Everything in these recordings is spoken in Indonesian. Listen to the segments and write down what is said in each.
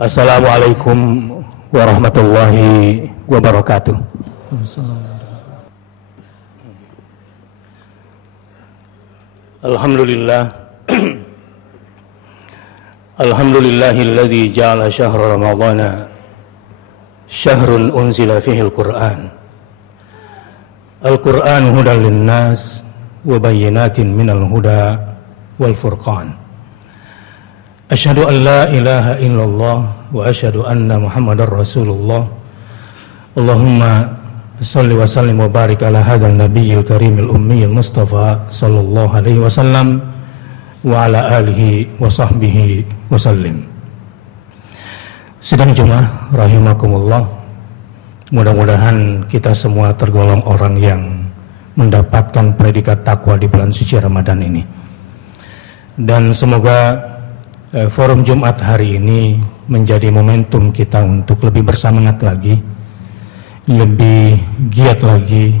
Assalamualaikum warahmatullahi wabarakatuh. Alhamdulillah. Alhamdulillahilladzi ja'ala syahra ramadhana syahrun unzila fihi al-Qur'an. Al-Qur'an hudan linnas wa bayyinatin minal huda wal furqan. Asyhadu an la ilaha illallah wa asyhadu anna Muhammadar Rasulullah. Allahumma salli wa sallim wa barik ala hadzal nabiyil karimil ummiyil mustafa sallallahu alaihi wasallam wa ala alihi wa sahbihi wa sallim. Sidang Jumat rahimakumullah. Mudah-mudahan kita semua tergolong orang yang mendapatkan predikat takwa di bulan suci Ramadan ini. Dan semoga forum Jumat hari ini menjadi momentum kita untuk lebih bersemangat lagi, lebih giat lagi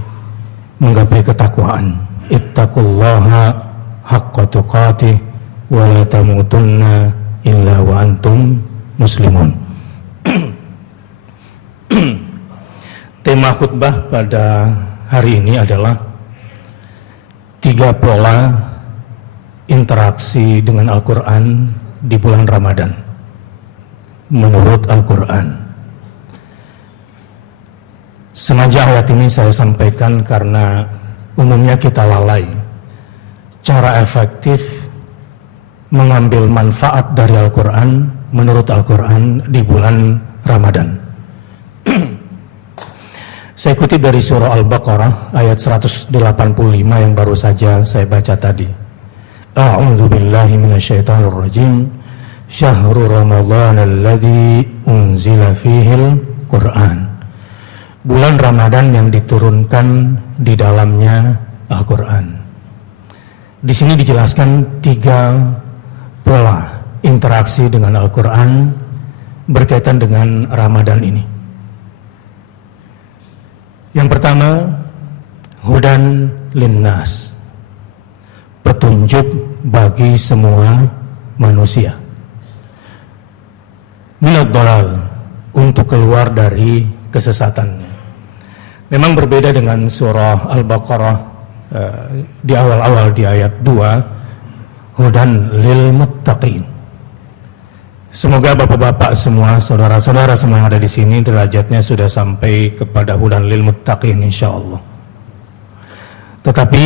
menggapai ketakwaan. Ittaqullaha haqqa tuqatih wa la tamutunna illa wa antum muslimun. Tema khutbah pada hari ini adalah 3 pola interaksi dengan Al-Quran di bulan Ramadan menurut Al-Quran. Sengaja ayat ini saya sampaikan karena umumnya kita lalai cara efektif mengambil manfaat dari Al-Quran menurut Al-Quran di bulan Ramadan. Saya kutip dari surah Al-Baqarah ayat 185 yang baru saja saya baca tadi. A'udzu billahi minasyaitonir rajim. Syahrul Ramadhanal ladzi unzila fihil Qur'an. Bulan Ramadan yang diturunkan di dalamnya Al-Qur'an. Di sini dijelaskan 3 pola interaksi dengan Al-Qur'an berkaitan dengan Ramadan ini. Yang pertama, hudan linnas. Petunjuk bagi semua manusia. Minad dhalal, untuk keluar dari kesesatannya. Memang berbeda dengan surah Al-Baqarah di awal-awal di ayat 2, hudan lil muttaqin. Semoga bapak-bapak semua, saudara-saudara semua yang ada di sini derajatnya sudah sampai kepada hudan lil muttaqin insyaallah. Tetapi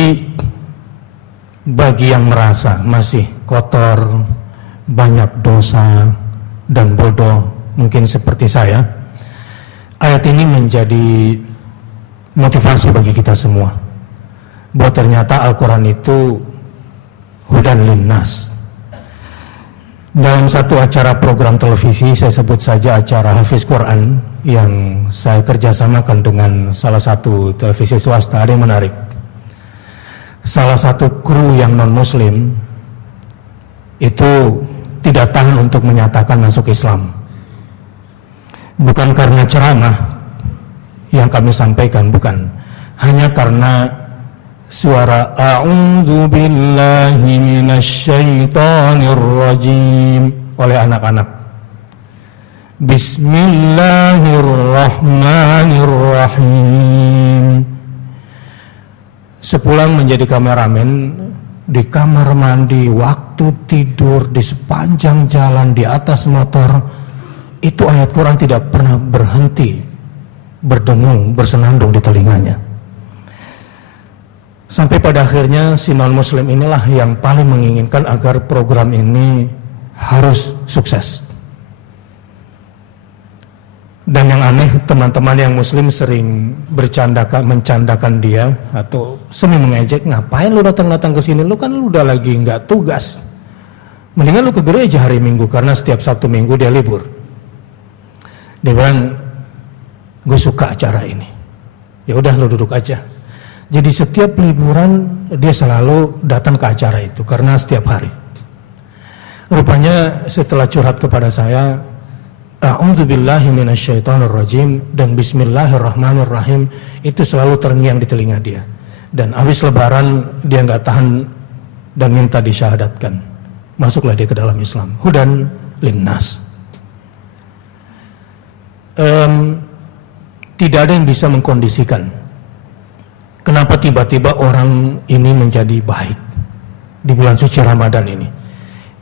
bagi yang merasa masih kotor, banyak dosa dan bodoh, mungkin seperti saya, ayat ini menjadi motivasi bagi kita semua bahwa ternyata Al-Quran itu hudan linnas. Dalam satu acara program televisi, saya sebut saja acara Hafiz Quran yang saya kerjasamakan dengan salah satu televisi swasta, ada yang menarik. Salah satu kru yang non-muslim itu tidak tahan untuk menyatakan masuk Islam. Bukan karena ceramah yang kami sampaikan, bukan. Hanya karena suara a'udzu billahi minasyaitonir rajim oleh anak-anak. Bismillahirrahmanirrahim. Sepulang menjadi kameramen di kamar mandi, waktu tidur, di sepanjang jalan, di atas motor, itu ayat Quran tidak pernah berhenti berdengung, bersenandung di telinganya. Sampai pada akhirnya si non-muslim inilah yang paling menginginkan agar program ini harus sukses. Dan yang aneh, teman-teman yang muslim sering mencandakan dia atau semi mengejek, ngapain lu datang-datang ke sini, lu kan lu udah lagi nggak tugas, mendingan lu ke gereja hari Minggu karena setiap Sabtu Minggu dia libur. Dia bilang, gue suka acara ini, ya udah lu duduk aja. Jadi setiap liburan dia selalu datang ke acara itu karena setiap hari. Rupanya setelah curhat kepada saya, a'udzubillahi minasyaitonirrajim dan bismillahirrahmanirrahim itu selalu terngiang di telinga dia. Dan habis lebaran dia nggak tahan dan minta disyahadatkan. Masuklah dia ke dalam Islam. Hudan linnas. tidak ada yang bisa mengkondisikan kenapa tiba-tiba orang ini menjadi baik di bulan suci Ramadan ini.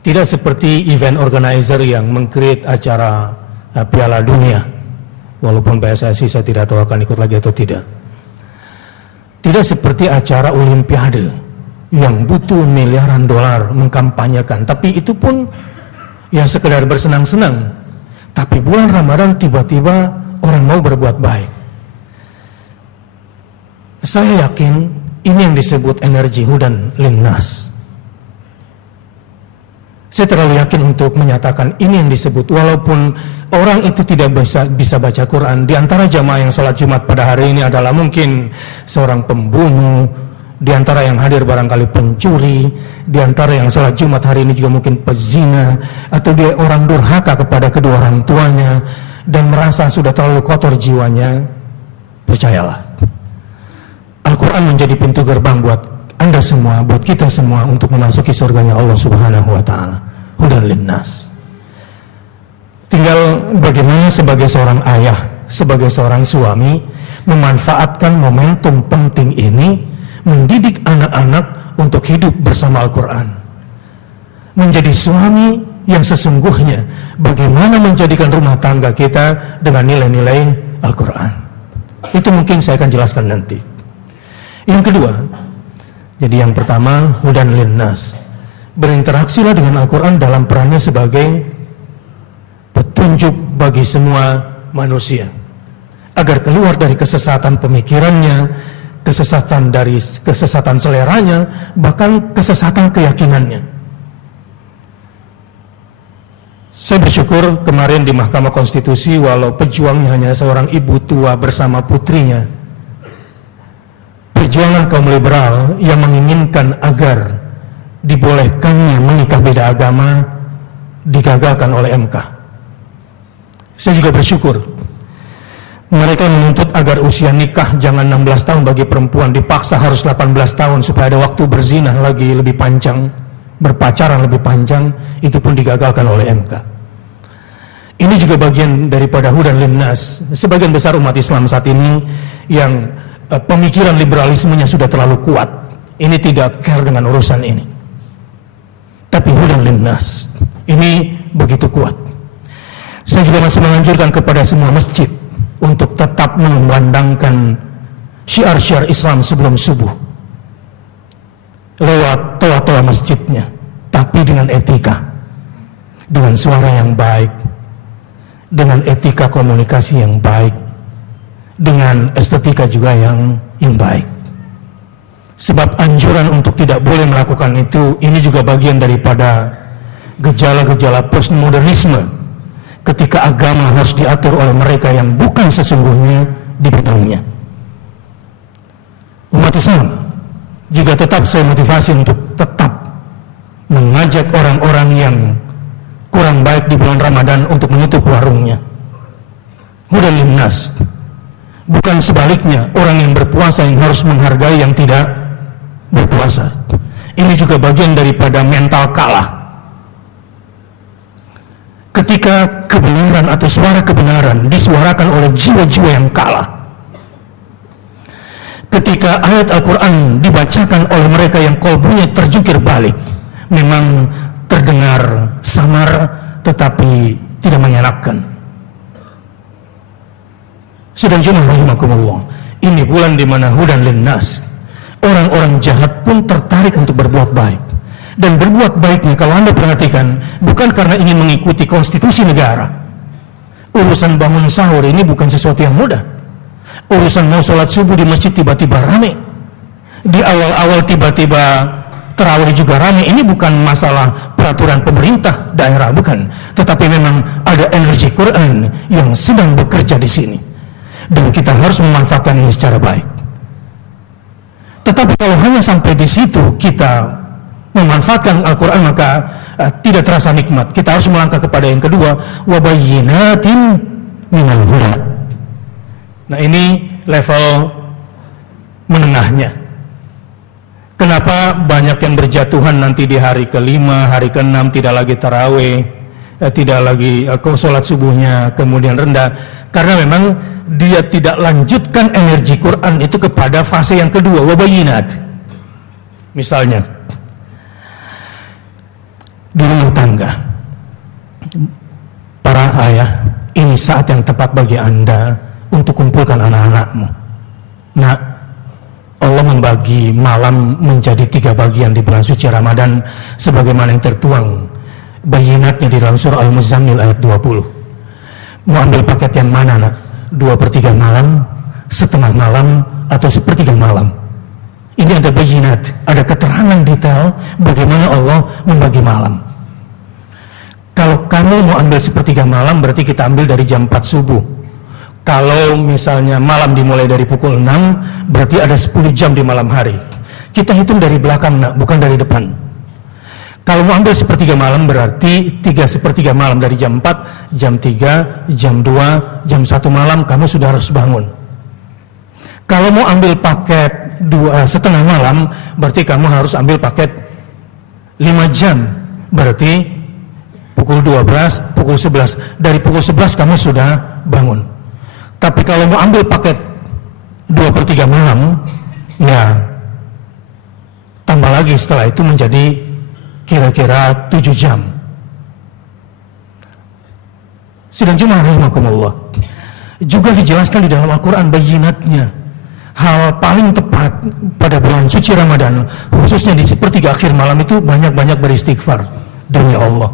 Tidak seperti event organizer yang meng-create acara Piala Dunia, walaupun PSSI saya tidak tahu akan ikut lagi atau tidak. Tidak seperti acara Olimpiade yang butuh miliaran dolar mengkampanyekan, tapi itu pun ya sekedar bersenang-senang. Tapi bulan Ramadan tiba-tiba orang mau berbuat baik. Saya yakin ini yang disebut energi hudan linnas. Saya terlalu yakin untuk menyatakan ini yang disebut, walaupun orang itu tidak bisa baca Quran. Di antara jamaah yang sholat Jumat pada hari ini adalah mungkin seorang pembunuh, di antara yang hadir barangkali pencuri, di antara yang sholat Jumat hari ini juga mungkin pezina, atau dia orang durhaka kepada kedua orang tuanya dan merasa sudah terlalu kotor jiwanya. Percayalah, Al-Quran menjadi pintu gerbang buat Anda semua, buat kita semua untuk memasuki surganya Allah Subhanahu wa Ta'ala. Hudan linnas. Tinggal bagaimana sebagai seorang ayah, sebagai seorang suami memanfaatkan momentum penting ini, mendidik anak-anak untuk hidup bersama Al-Quran. Menjadi suami yang sesungguhnya, bagaimana menjadikan rumah tangga kita dengan nilai-nilai Al-Quran. Itu mungkin saya akan jelaskan nanti. Yang kedua, jadi yang pertama, hudan linnas. Berinteraksilah dengan Al-Quran dalam perannya sebagai petunjuk bagi semua manusia, agar keluar dari kesesatan pemikirannya, kesesatan seleranya, bahkan kesesatan keyakinannya. Saya bersyukur kemarin di Mahkamah Konstitusi, walau pejuangnya hanya seorang ibu tua bersama putrinya, perjuangan kaum liberal yang menginginkan agar dibolehkannya menikah beda agama digagalkan oleh MK. Saya juga bersyukur mereka menuntut agar usia nikah jangan 16 tahun bagi perempuan, dipaksa harus 18 tahun supaya ada waktu berzinah lagi lebih panjang, berpacaran lebih panjang, itu pun digagalkan oleh MK. Ini juga bagian daripada hudan linnas. Sebagian besar umat Islam saat ini yang pemikiran liberalismenya sudah terlalu kuat, ini tidak care dengan urusan ini. Tapi hudan linnas ini begitu kuat. Saya juga masih menganjurkan kepada semua masjid untuk tetap mengumandangkan syiar-syiar Islam sebelum subuh lewat toa-toa masjidnya, tapi dengan etika, dengan suara yang baik, dengan etika komunikasi yang baik, dengan estetika juga yang baik. Sebab anjuran untuk tidak boleh melakukan itu, ini juga bagian daripada gejala-gejala postmodernisme, ketika agama harus diatur oleh mereka yang bukan sesungguhnya di bidangnya. Umat Islam juga tetap saya motivasi untuk tetap mengajak orang-orang yang kurang baik di bulan Ramadan untuk menutup warungnya. Hudan linnas. Bukan sebaliknya, orang yang berpuasa yang harus menghargai yang tidak berpuasa. Ini juga bagian daripada mental kalah. Ketika kebenaran atau suara kebenaran disuarakan oleh jiwa-jiwa yang kalah, ketika ayat Al-Quran dibacakan oleh mereka yang kolbunya terjungkir balik, memang terdengar samar tetapi tidak menyenangkan. Sedang jemaah rahimakumullah, ini bulan di mana hudan linnas. Orang-orang jahat pun tertarik untuk berbuat baik. Dan berbuat baiknya kalau Anda perhatikan, bukan karena ingin mengikuti konstitusi negara. Urusan bangun sahur ini bukan sesuatu yang mudah. Urusan mau sholat subuh di masjid tiba-tiba rame. Di awal-awal tiba-tiba tarawih juga rame. Ini bukan masalah peraturan pemerintah daerah, bukan. Tetapi memang ada energi Quran yang sedang bekerja di sini. Dan kita harus memanfaatkan ini secara baik. Tetapi kalau hanya sampai di situ kita memanfaatkan Al-Quran, maka tidak terasa nikmat. Kita harus melangkah kepada yang kedua, wa bayyinatin minal huda. Nah, ini level menengahnya. Kenapa banyak yang berjatuhan nanti di hari ke-5, hari ke-6 tidak lagi tarawih, tidak lagi sholat subuhnya kemudian rendah? Karena memang dia tidak lanjutkan energi Quran itu kepada fase yang kedua, wabayinat. Misalnya di rumah tangga, para ayah, ini saat yang tepat bagi Anda untuk kumpulkan anak-anakmu. Nah, Allah membagi malam menjadi 3 bagian di bulan suci Ramadan sebagaimana yang tertuang bayinatnya di dalam surah Al-Muzammil ayat 20. Mau ambil paket yang mana, nak? 2/3 malam, setengah malam, atau 1/3 malam? Ini ada bayinat, ada keterangan detail bagaimana Allah membagi malam. Kalau kamu mau ambil 1/3 malam, berarti kita ambil dari jam 4 subuh. Kalau misalnya malam dimulai dari pukul 6, berarti ada 10 jam di malam hari. Kita hitung dari belakang, nak, bukan dari depan. Kalau mau ambil 1/3 malam, berarti 3/4 malam dari jam 4, jam 3, jam 2, jam 1 malam kamu sudah harus bangun. Kalau mau ambil paket 2,5 malam, berarti kamu harus ambil paket 5 jam. Berarti pukul 12, pukul 11. Dari pukul 11 kamu sudah bangun. Tapi kalau mau ambil paket 2/3 malam, ya tambah lagi setelah itu menjadi kira-kira 7 jam. Sidang jemaah rahimakumullah, juga dijelaskan di dalam Al-Quran bayinatnya. Hal paling tepat pada bulan suci Ramadan, khususnya di 1/3 akhir malam, itu banyak-banyak beristighfar. Demi Allah,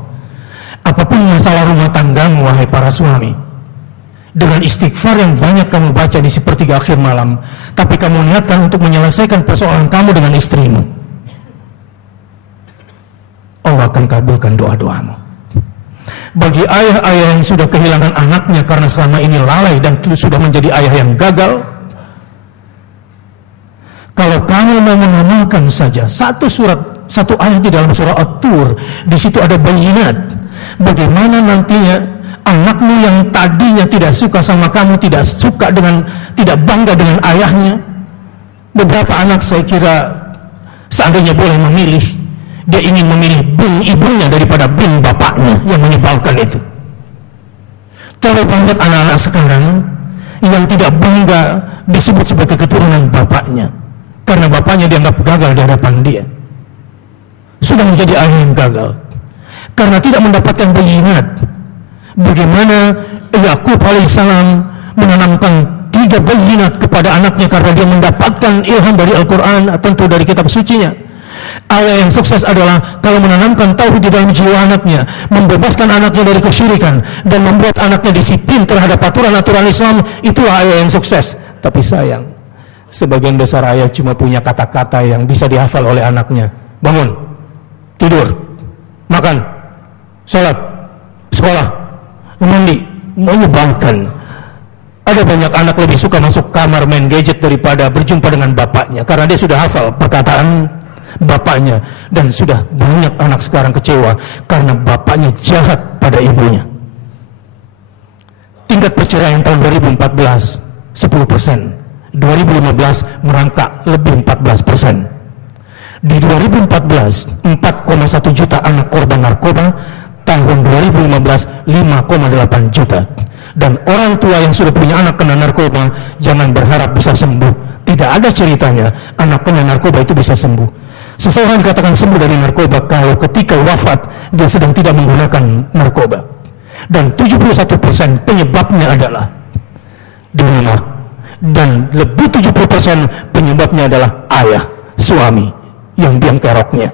apapun masalah rumah tanggamu, wahai para suami, dengan istighfar yang banyak kamu baca di 1/3 akhir malam, tapi kamu niatkan untuk menyelesaikan persoalan kamu dengan istrimu, Allah akan kabulkan doa-doamu. Bagi ayah-ayah yang sudah kehilangan anaknya karena selama ini lalai dan sudah menjadi ayah yang gagal, kalau kamu mau mengamalkan saja satu ayat di dalam surah At-Tur, di situ ada bayinat bagaimana nantinya anakmu yang tadinya tidak suka sama kamu, tidak bangga dengan ayahnya. Beberapa anak saya kira seandainya boleh memilih, dia ingin memilih bin ibunya daripada bin bapaknya, yang menyebalkan itu. Terlalu banyak anak-anak sekarang yang tidak bangga disebut sebagai keturunan bapaknya, karena bapaknya dianggap gagal di hadapan dia. Sudah menjadi ayah yang gagal karena tidak mendapatkan bayinat bagaimana Yakub alaihissalam menanamkan 3 bayinat kepada anaknya karena dia mendapatkan ilham dari Al-Quran, tentu dari kitab sucinya. Ayah yang sukses adalah kalau menanamkan tauhid di dalam jiwa anaknya, membebaskan anaknya dari kesyirikan, dan membuat anaknya disiplin terhadap aturan-aturan Islam. Itulah ayah yang sukses. Tapi sayang, sebagian besar ayah cuma punya kata-kata yang bisa dihafal oleh anaknya. Bangun, tidur, makan, sholat, sekolah, mandi. Menyebalkan. Ada banyak anak lebih suka masuk kamar main gadget daripada berjumpa dengan bapaknya, karena dia sudah hafal perkataan bapaknya. Dan sudah banyak anak sekarang kecewa karena bapaknya jahat pada ibunya. Tingkat perceraian tahun 2014 10%, 2015 merangkak lebih 14%. Di 2014 4,1 juta anak korban narkoba, tahun 2015 5,8 juta. Dan orang tua yang sudah punya anak kena narkoba jangan berharap bisa sembuh. Tidak ada ceritanya anak kena narkoba itu bisa sembuh. Seseorang dikatakan sembuh dari narkoba kalau ketika wafat dia sedang tidak menggunakan narkoba. Dan 71% penyebabnya adalah di rumah, dan lebih 70% penyebabnya adalah ayah, suami yang biang keroknya.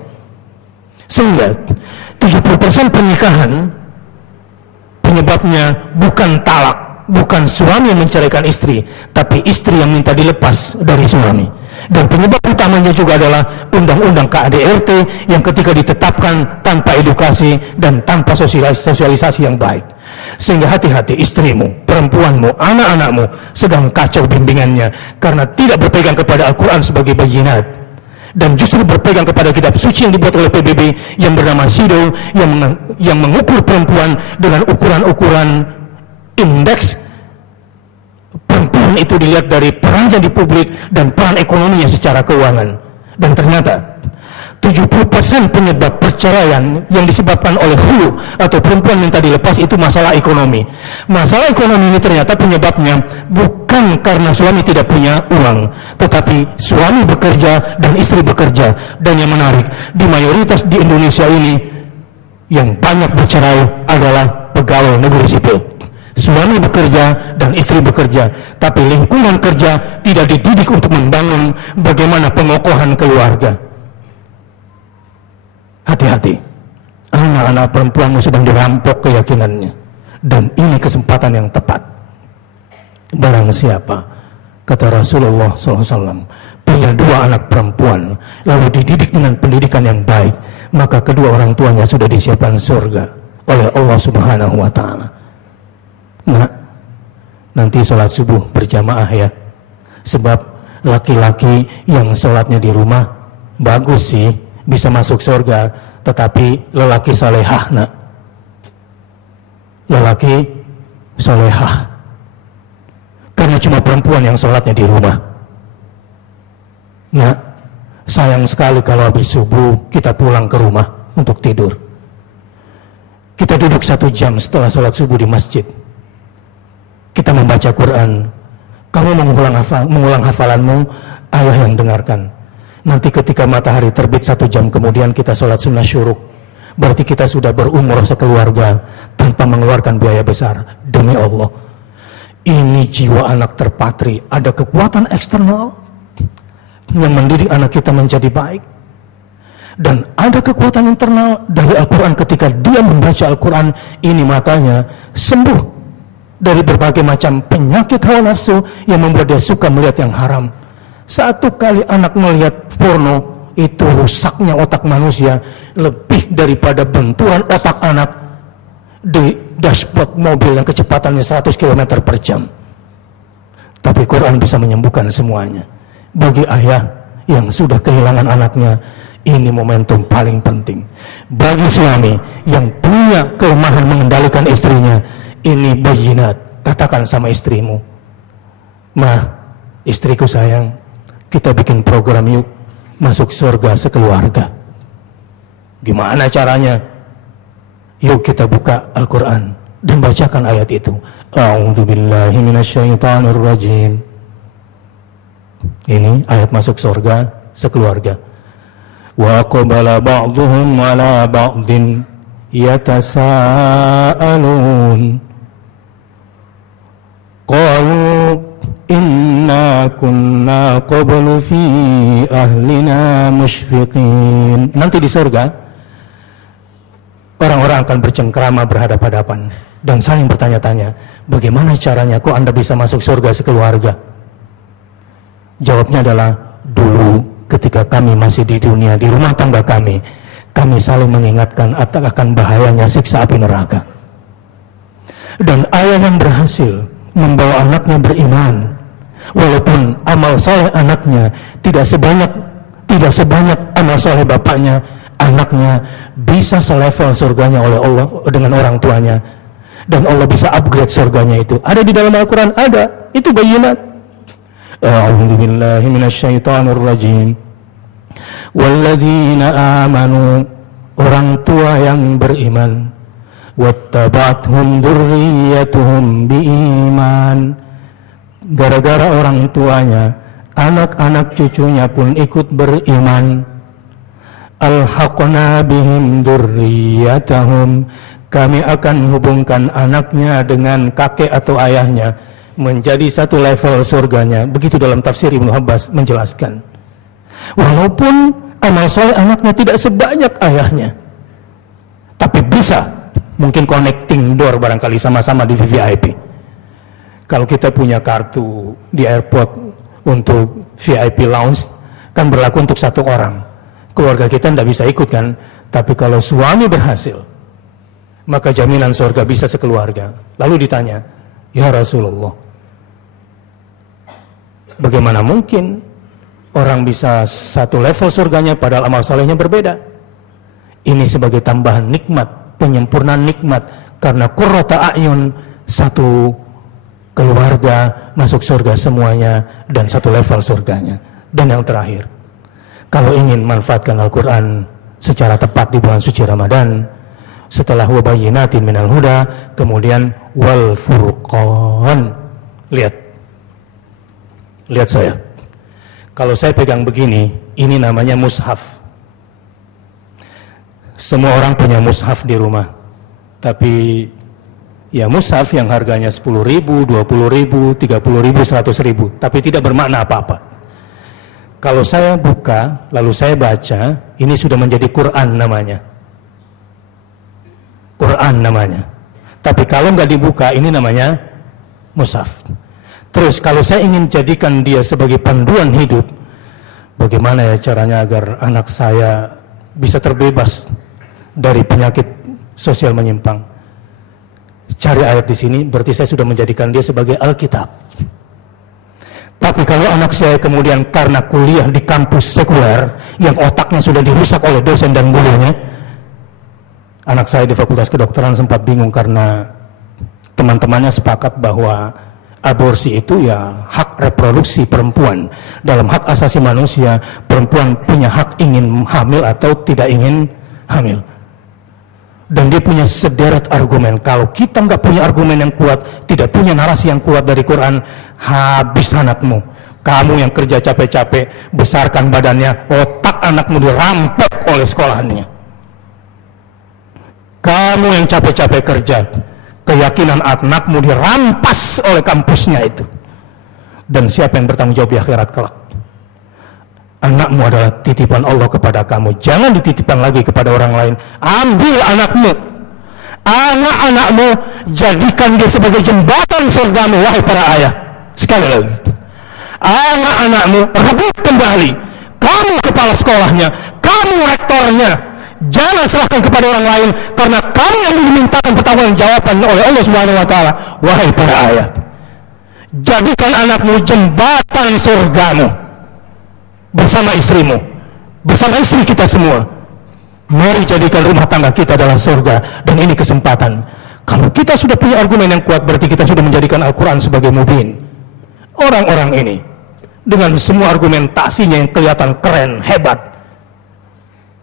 Sehingga 70% pernikahan penyebabnya bukan talak, bukan suami yang menceraikan istri, tapi istri yang minta dilepas dari suami. Dan penyebab utamanya juga adalah undang-undang KADRT yang ketika ditetapkan tanpa edukasi dan tanpa sosialisasi yang baik. Sehingga hati-hati istrimu, perempuanmu, anak-anakmu sedang kacau bimbingannya karena tidak berpegang kepada Al-Quran sebagai bayinat, dan justru berpegang kepada kitab suci yang dibuat oleh PBB yang bernama SIDO, yang mengukur perempuan dengan ukuran-ukuran indeks. Perempuan itu dilihat dari perannya di publik dan peran ekonominya secara keuangan. Dan ternyata 70% penyebab perceraian yang disebabkan oleh hulu atau perempuan minta dilepas itu masalah ekonomi. Masalah ekonomi ini ternyata penyebabnya bukan karena suami tidak punya uang, tetapi suami bekerja dan istri bekerja. Dan yang menarik, di mayoritas di Indonesia ini yang banyak bercerai adalah pegawai negeri sipil. Suami bekerja dan istri bekerja, tapi lingkungan kerja tidak dididik untuk membangun bagaimana pengokohan keluarga. Hati-hati, anak-anak perempuanmu sedang dirampok keyakinannya, dan ini kesempatan yang tepat. Barang siapa, kata Rasulullah SAW, punya 2 anak perempuan, lalu dididik dengan pendidikan yang baik, maka kedua orang tuanya sudah disiapkan surga oleh Allah Subhanahu wa Ta'ala. Nah, nanti sholat subuh berjamaah ya, sebab laki-laki yang sholatnya di rumah bagus sih, bisa masuk surga, tetapi lelaki salehah, nak, lelaki salehah, karena cuma perempuan yang sholatnya di rumah. Nah, sayang sekali kalau habis subuh kita pulang ke rumah untuk tidur, kita duduk 1 jam setelah sholat subuh di masjid, kita membaca Quran, kamu mengulang hafalanmu, ayah yang dengarkan. Nanti ketika matahari terbit 1 jam kemudian kita sholat sunnah syuruk, berarti kita sudah berumrah sekeluarga tanpa mengeluarkan biaya besar. Demi Allah, ini jiwa anak terpatri, ada kekuatan eksternal yang mendidik anak kita menjadi baik, dan ada kekuatan internal dari Al-Quran. Ketika dia membaca Al-Quran, ini matanya sembuh dari berbagai macam penyakit hawa nafsu yang membuat dia suka melihat yang haram. 1 kali anak melihat porno, itu rusaknya otak manusia lebih daripada benturan otak anak di dashboard mobil yang kecepatannya 100 km per jam. Tapi Quran bisa menyembuhkan semuanya. Bagi ayah yang sudah kehilangan anaknya, ini momentum paling penting. Bagi suami yang punya kelemahan mengendalikan istrinya, ini bayinat. Katakan sama istrimu, "Mah, istriku sayang, kita bikin program yuk, masuk surga sekeluarga." Gimana caranya? Yuk kita buka Al-Quran dan bacakan ayat itu. A'udzubillahi minasyaitonirrajim. Ini ayat masuk surga sekeluarga. Wa aqbala ba'duhum ala ba'din yatasaalun. Qalu inna kunna qablu fi ahlina musyfiqin. Nanti di surga orang-orang akan bercengkrama berhadap-hadapan dan saling bertanya-tanya, bagaimana caranya kok Anda bisa masuk surga sekeluarga? Jawabnya adalah, dulu ketika kami masih di dunia, di rumah tangga kami saling mengingatkan akan bahayanya siksa api neraka. Dan ayah yang berhasil membawa anaknya beriman, walaupun amal soleh anaknya tidak sebanyak amal soleh bapaknya, anaknya bisa selevel surganya oleh Allah dengan orang tuanya, dan Allah bisa upgrade surganya. Itu ada di dalam Al-Quran, ada, itu bayinat. A'udzubillahi minasyaitonirrajim. Walladzina amanu, orang tua yang beriman, wattaba'athum dzurriyyatuhum biiman, gara-gara orang tuanya, anak-anak cucunya pun ikut beriman. Alhaqna bihim dzurriyyatahum, kami akan hubungkan anaknya dengan kakek atau ayahnya menjadi satu level surganya. Begitu dalam tafsir Ibnu Abbas menjelaskan. Walaupun amal soleh anaknya tidak sebanyak ayahnya, tapi bisa mungkin connecting door barangkali sama-sama di VIP. Kalau kita punya kartu di airport untuk VIP lounge, kan berlaku untuk 1 orang. Keluarga kita tidak bisa ikut kan? Tapi kalau suami berhasil, maka jaminan surga bisa sekeluarga. Lalu ditanya, ya Rasulullah, bagaimana mungkin orang bisa satu level surganya padahal amal solehnya berbeda? Ini sebagai tambahan nikmat, penyempurnaan nikmat, karena qurrata a'yun, satu keluarga masuk surga semuanya dan satu level surganya. Dan yang terakhir, Kalau ingin manfaatkan Al-Quran secara tepat di bulan suci Ramadan, setelah wabayyinatin minal huda, kemudian wal furqan. Lihat saya. Kalau saya pegang begini, ini namanya mushaf. Semua orang punya mushaf di rumah. Tapi ya mushaf yang harganya 10.000, 20.000, 30.000, 100.000, tapi tidak bermakna apa-apa. Kalau saya buka, lalu saya baca, ini sudah menjadi Quran namanya. Quran namanya. Tapi kalau nggak dibuka, ini namanya mushaf. Terus kalau saya ingin jadikan dia sebagai panduan hidup, bagaimana ya caranya agar anak saya bisa terbebas dari penyakit sosial menyimpang? Cari ayat di sini, berarti saya sudah menjadikan dia sebagai Alkitab. Tapi kalau anak saya kemudian karena kuliah di kampus sekuler yang otaknya sudah dirusak oleh dosen dan gurunya, anak saya di Fakultas Kedokteran sempat bingung karena teman-temannya sepakat bahwa aborsi itu ya hak reproduksi perempuan. Dalam hak asasi manusia, perempuan punya hak ingin hamil atau tidak ingin hamil. Dan dia punya sederet argumen. Kalau kita nggak punya argumen yang kuat, tidak punya narasi yang kuat dari Quran, habis anakmu. Kamu yang kerja capek-capek, besarkan badannya, otak anakmu dirampok oleh sekolahannya. Kamu yang capek-capek kerja, keyakinan anakmu dirampas oleh kampusnya itu. Dan siapa yang bertanggung jawab di akhirat kelak? Anakmu adalah titipan Allah kepada kamu. Jangan dititipkan lagi kepada orang lain. Ambil anakmu, anak-anakmu, jadikan dia sebagai jembatan surgamu, wahai para ayah. Sekali lagi, anak-anakmu rebut kembali. Kamu kepala sekolahnya, kamu rektornya. Jangan serahkan kepada orang lain, karena kamu yang dimintakan pertanggungjawaban oleh Allah Subhanahu wa taala, wahai para ayah. Jadikan anakmu jembatan surgamu bersama istrimu, bersama istri kita semua. Mari jadikan rumah tangga kita adalah surga, dan ini kesempatan. Kalau kita sudah punya argumen yang kuat, berarti kita sudah menjadikan Al-Quran sebagai mubin. Orang-orang ini dengan semua argumentasinya yang kelihatan keren, hebat,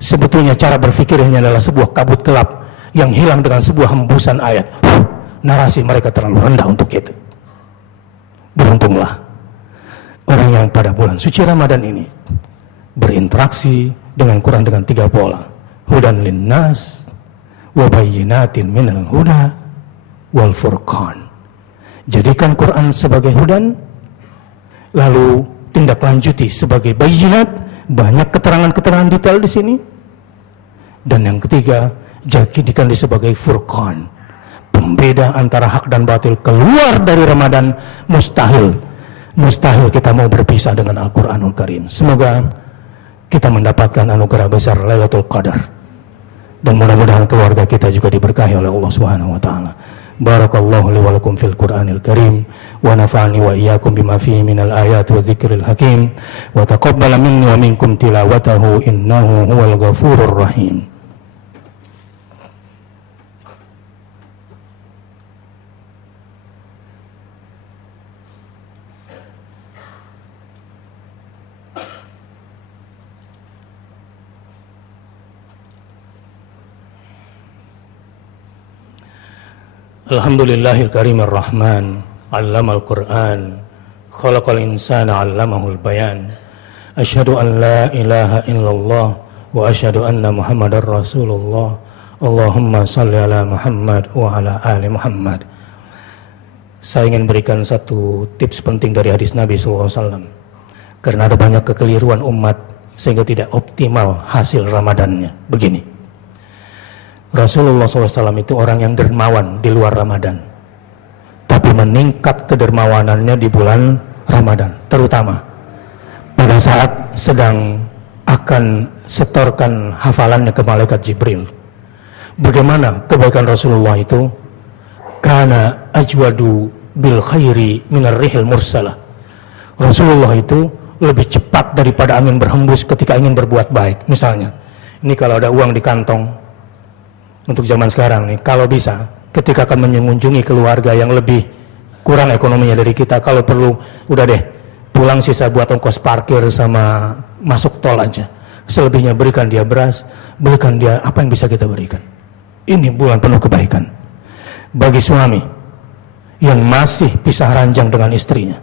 sebetulnya cara berpikirnya adalah sebuah kabut gelap yang hilang dengan sebuah hembusan ayat. Narasi mereka terlalu rendah untuk itu. Beruntunglah orang yang pada bulan suci Ramadan ini berinteraksi dengan Quran dengan 3 pola. Hudan linnas, wa bayyinatin minal huda, wal furqan. Jadikan Quran sebagai hudan, lalu tindak lanjuti sebagai bayyinat, banyak keterangan-keterangan detail di sini. Dan yang ketiga, jadikan dia sebagai furqan, pembeda antara hak dan batil. Keluar dari Ramadan mustahil kita mau berpisah dengan Al-Quranul Karim. Semoga kita mendapatkan anugerah besar Lailatul Qadar, dan mudah-mudahan keluarga kita juga diberkahi oleh Allah Subhanahu wa taala. Barakallahu li wa lakum fil Qur'anil Karim, wa nafa'ani wa iyyakum bima fihi minal ayati wa dzikril hakim, wa taqabbala minni wa minkum tilawatahu innahu huwal ghafurur rahim. Alhamdulillahil karimir rahman, allamal Qur'an, khalaqal insana 'allamahul bayan. Asyhadu an la ilaha illallah wa asyhadu anna Muhammadar Rasulullah. Allahumma shalli ala Muhammad wa ala ali Muhammad. Saya ingin berikan satu tips penting dari hadis Nabi SAW, karena ada banyak kekeliruan umat sehingga tidak optimal hasil Ramadannya. Begini, Rasulullah SAW itu orang yang dermawan di luar Ramadan, tapi meningkat kedermawanannya di bulan Ramadan, terutama pada saat sedang akan setorkan hafalannya ke malaikat Jibril. Bagaimana kebaikan Rasulullah itu? Kana ajwadu bil khairi minar rihil mursalah. Rasulullah itu lebih cepat daripada angin berhembus ketika ingin berbuat baik. Misalnya, ini kalau ada uang di kantong, untuk zaman sekarang nih, kalau bisa ketika akan mengunjungi keluarga yang lebih kurang ekonominya dari kita, kalau perlu udah deh pulang sisa buat ongkos parkir sama masuk tol aja. Selebihnya berikan dia beras, berikan dia apa yang bisa kita berikan. Ini bulan penuh kebaikan. Bagi suami yang masih pisah ranjang dengan istrinya,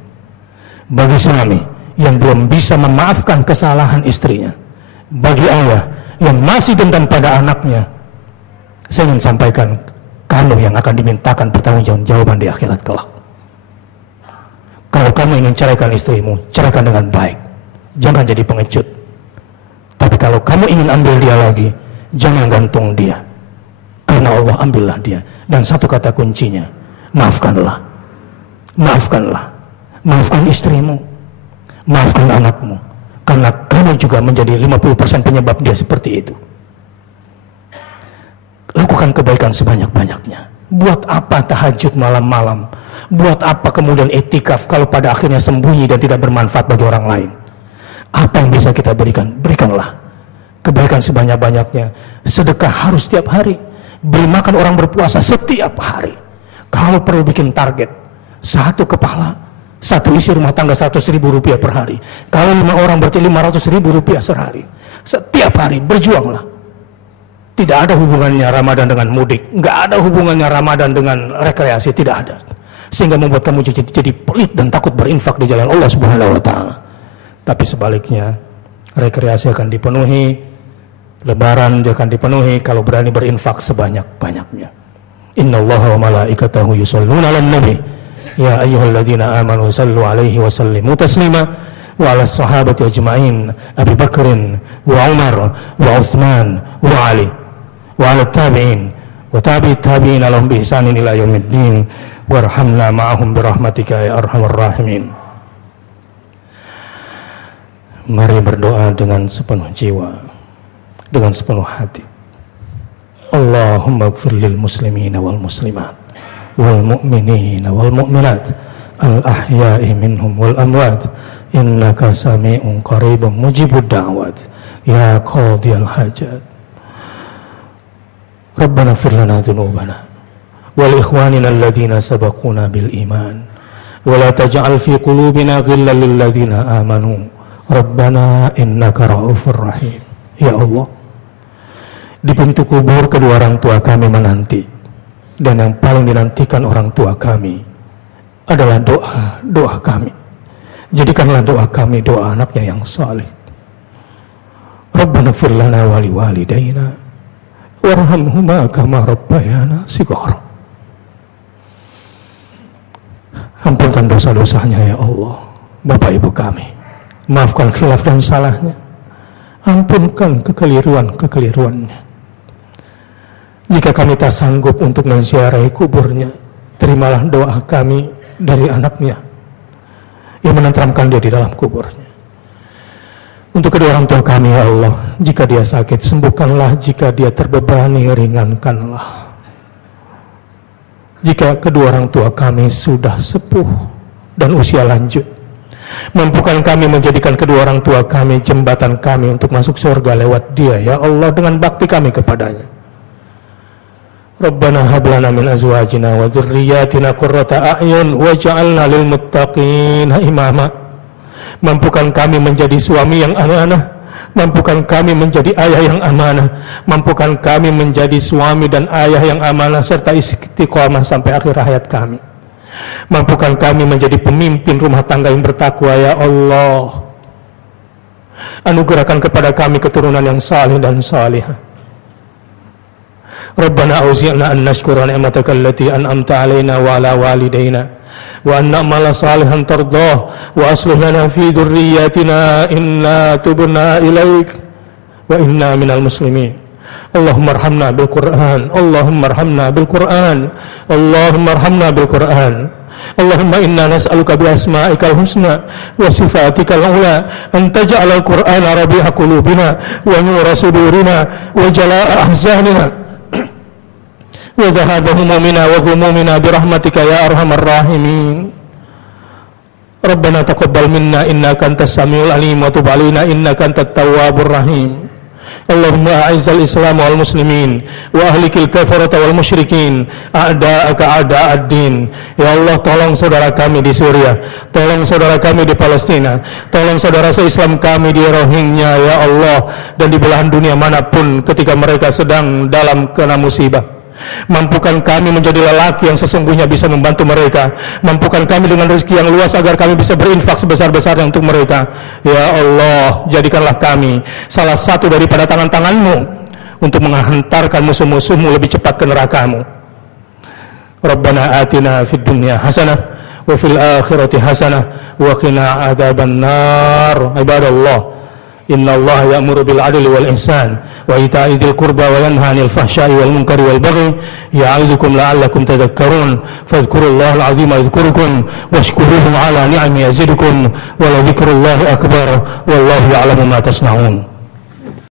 bagi suami yang belum bisa memaafkan kesalahan istrinya, bagi ayah yang masih dendam pada anaknya, saya ingin sampaikan, kamu yang akan dimintakan pertanggungjawaban di akhirat kelak. Kalau kamu ingin ceraikan istrimu, ceraikan dengan baik, jangan jadi pengecut. Tapi kalau kamu ingin ambil dia lagi, jangan gantung dia, karena Allah ambillah dia. Dan satu kata kuncinya, maafkanlah. Maafkanlah. Maafkan istrimu, maafkan anakmu, karena kamu juga menjadi 50% penyebab dia seperti itu. Lakukan kebaikan sebanyak-banyaknya. Buat apa tahajud malam-malam? Buat apa kemudian etikaf kalau pada akhirnya sembunyi dan tidak bermanfaat bagi orang lain? Apa yang bisa kita berikan? Berikanlah kebaikan sebanyak-banyaknya. Sedekah harus setiap hari. Beri makan orang berpuasa setiap hari. Kalau perlu bikin target, satu kepala, satu isi rumah tangga 100.000 rupiah per hari. Kalau 5 orang berarti 500.000 rupiah sehari. Setiap hari berjuanglah. Tidak ada hubungannya Ramadan dengan mudik, nggak ada hubungannya Ramadan dengan rekreasi, tidak ada. Sehingga membuat kamu jadi pelit dan takut berinfak di jalan Allah Subhanahu wa taala. Tapi sebaliknya, rekreasi akan dipenuhi, lebaran akan dipenuhi kalau berani berinfak sebanyak-banyaknya. Innallaha wa malaikatahu yusholluna 'alan nabi. Ya ayyuhalladzina amanu sallu 'alaihi wa sallimu taslima. Wa 'alas sahabati ajma'in, Abi Bakrin wa Umar wa Utsman wa Ali. Wa 'ala tabi'in wa tabi'it tabi'in lahum bi ihsanin ila yaumiddin warhamna ma'ahum birahmatika ya arhamar rahimin. Mari berdoa dengan sepenuh jiwa, dengan sepenuh hati. Allahumma ighfir lil muslimina wal muslimat wal mu'minina wal mu'minat al ahya'i minhum wal amwat innaka sami'un qaribun mujibud da'wat ya qadiyal hajat. Rabbana ighfir lana dhunubana wal ikhwanina alladhina sabaquna bil iman wa la taj'al fi qulubina ghillan lil ladzina amanu Rabbana innaka ra'ufur rahim. Ya Allah, di pintu kubur kedua orang tua kami menanti, dan yang paling dinantikan orang tua kami adalah doa kami. Jadikanlah doa kami doa anaknya yang saleh. Rabbana ighfir lana wa liwalidayna warhamhuma kama rabbayana shighara. Ampunkan dosa-dosanya ya Allah Bapak Ibu kami. Maafkan khilaf dan salahnya. Ampunkan kekeliruannya. Jika kami tak sanggup untuk menziarahi kuburnya, terimalah doa kami dari anaknya yang menenteramkan dia di dalam kuburnya. Untuk kedua orang tua kami ya Allah, jika dia sakit sembuhkanlah, jika dia terbebani ringankanlah. Jika kedua orang tua kami sudah sepuh dan usia lanjut, mampukan kami menjadikan kedua orang tua kami jembatan kami untuk masuk surga lewat dia ya Allah, dengan bakti kami kepadanya. Rabbana hab lana min azwajina wa dzurriyyatina qurrata a'yun waj'alna lil muttaqina imama. Mampukan kami menjadi suami yang amanah, mampukan kami menjadi ayah yang amanah, mampukan kami menjadi suami dan ayah yang amanah serta istiqomah sampai akhir hayat kami. Mampukan kami menjadi pemimpin rumah tangga yang bertakwa ya Allah. Anugerahkan kepada kami keturunan yang saleh dan salihah. Rabbana auzi'na an nashkura ni'mataka allati an'amta 'alaina wa 'ala walidayna wa an na'mala salihan tardah wa aslih lana fi dhurriyyatina inna tubna ilaik wa inna minal muslimin. Allahumma arhamna bil Qur'an, Allahumma arhamna bil Qur'an, Allahumma arhamna bil Qur'an. Allahumma inna nas'aluka bi asma'ikal husna wa sifatikal ula an taj'alal Qur'ana rabi'a qulubina wa nura sudurina wa jalaa'a ahzanina wa dhahaba humumina wa ghumumina bi rahmatika ya arhamar rahimin. Rabbana taqabbal minna innaka antas samiul alim wa tub alaina innaka antat tawwabur rahim. Allahumma a'izzal Islam wal muslimin wa ahlikil kafarata wal musyrikin a'da'aka a'da'ad din. Ya Allah, tolong saudara kami di Suriah, tolong saudara kami di Palestina, tolong saudara se-Islam kami di Rohingya ya Allah, dan di belahan dunia manapun ketika mereka sedang dalam kena musibah. Mampukan kami menjadi lelaki yang sesungguhnya bisa membantu mereka. Mampukan kami dengan rezeki yang luas agar kami bisa berinfak sebesar-besarnya untuk mereka. Ya Allah, jadikanlah kami salah satu daripada tangan-tangan-Mu untuk menghantarkan musuh-musuh-Mu lebih cepat ke neraka-Mu. Rabbana atina fid dunya hasanah wa fil akhirati hasanah wa qina adzaban nar. Ibadallah, inna Allah ya'muru bil adli wal ihsan wa ita'i dzil qurba wa yanha 'anil fahsya'i wal munkari wal baghi ya'idzukum la'allakum tadhakkarun fadhkurullahal 'azima yadhkurukum washkuruhu 'ala ni'amihi yazidkum wa la dzikrullahi akbar wallahu ya'lamu ma tasna'un.